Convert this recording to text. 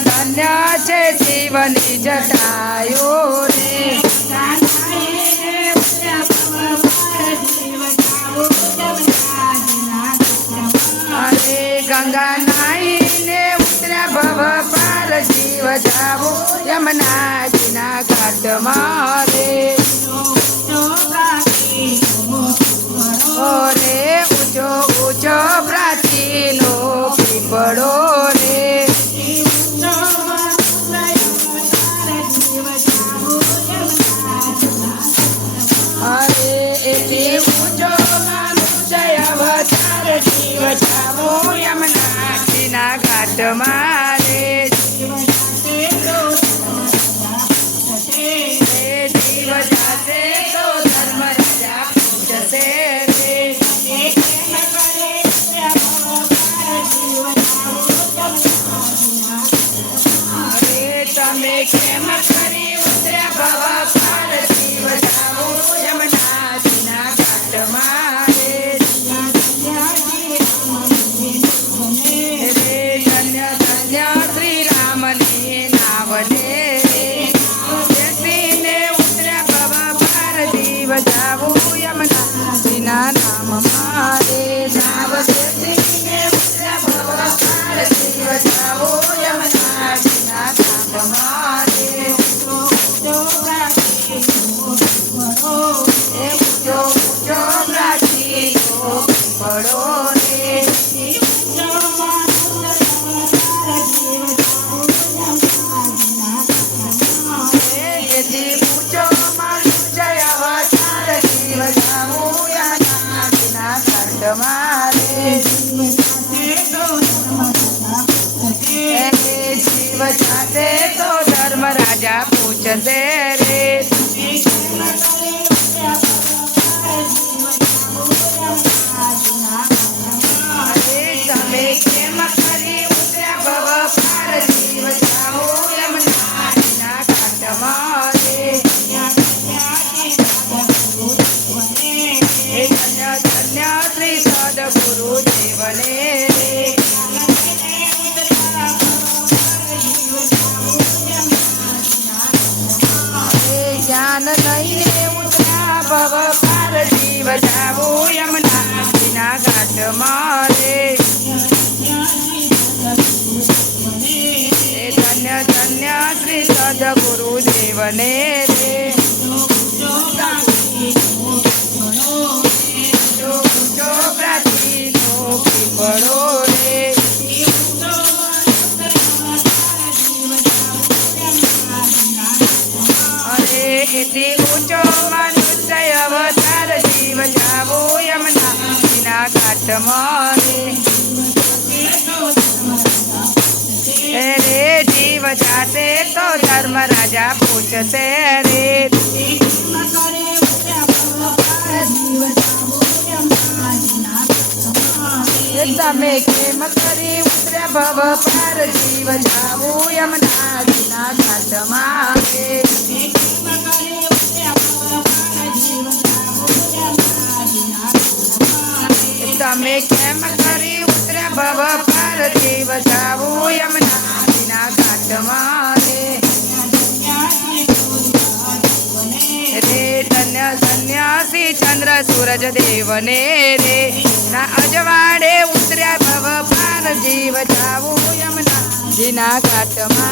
ધન્ય છે શિવની જટાયો રે અરે ગંગા નાઈને ઉતર્યા ભવ પાર જીવ જાવો યમુનાજીના ઘાટમાં રે ઓરે ઊંચો ઊંચો પ્રાચીનો પીપળો રે અરે એટલે ઊંચો મનુષ્ય અવતાર જીવ જાવો યમુનાજીના ઘાટમાં રે જીવ જાશે તો ધર્મ રાજા પૂજશે તમે કેમ કરી ઉતર્યા ભવ પાર જીવ જાવો યમુનાજીના ઘાટમાં રે ધન્ય ધન્ય શ્રી રામની નાવને બેસીને ઉતર્યા ભવ પાર જીવ જાવો યમુનાજીના નામમાં રે નાવ બેસીને ઉતર્યા ભવ પાર જીવ જાવો યમુનાજીના જીવ જાતે તો ધર્મ રાજા પૂછશે રે તમે કેમ કરી ઉતર્યા ભવ પાર જીવ જાવો યમુનાજીના ઘાટમાં રે ધન્ય ધન્ય શ્રી સદગુરુ દેવને રે જ્ઞાન લઈને ઉતર્યા ભવ પાર જીવ જાવો યમુનાજીના ઘાટમાં રે ધન્ય ધન્ય શ્રી સદગુરુ દેવને રે ઊંચો પ્રાચીનો પીપળો રે એટલે ઊંચો મનુષ્ય અવતાર જીવ જાવો યમુનાજીના ઘાટમાં રે જીવ જાતે તો ધર્મ રાજા પૂછશે રે તમે કેમ કરી ઉતર્યા ભવ પાર જીવ જાવો યમુનાજીના ઘાટમાં રે તમે કેમ કરી ઉતર્યા ભવ પાર જીવ જાવો યમુનાજીના ઘાટમાં રે ધન્ય ધન્ય શ્રી ચંદ્ર સૂરજ દેવને રે ના અજવાડે ઉતર્યા ભવ પાર જીવ જાવો યમુનાજીના ઘાટમાં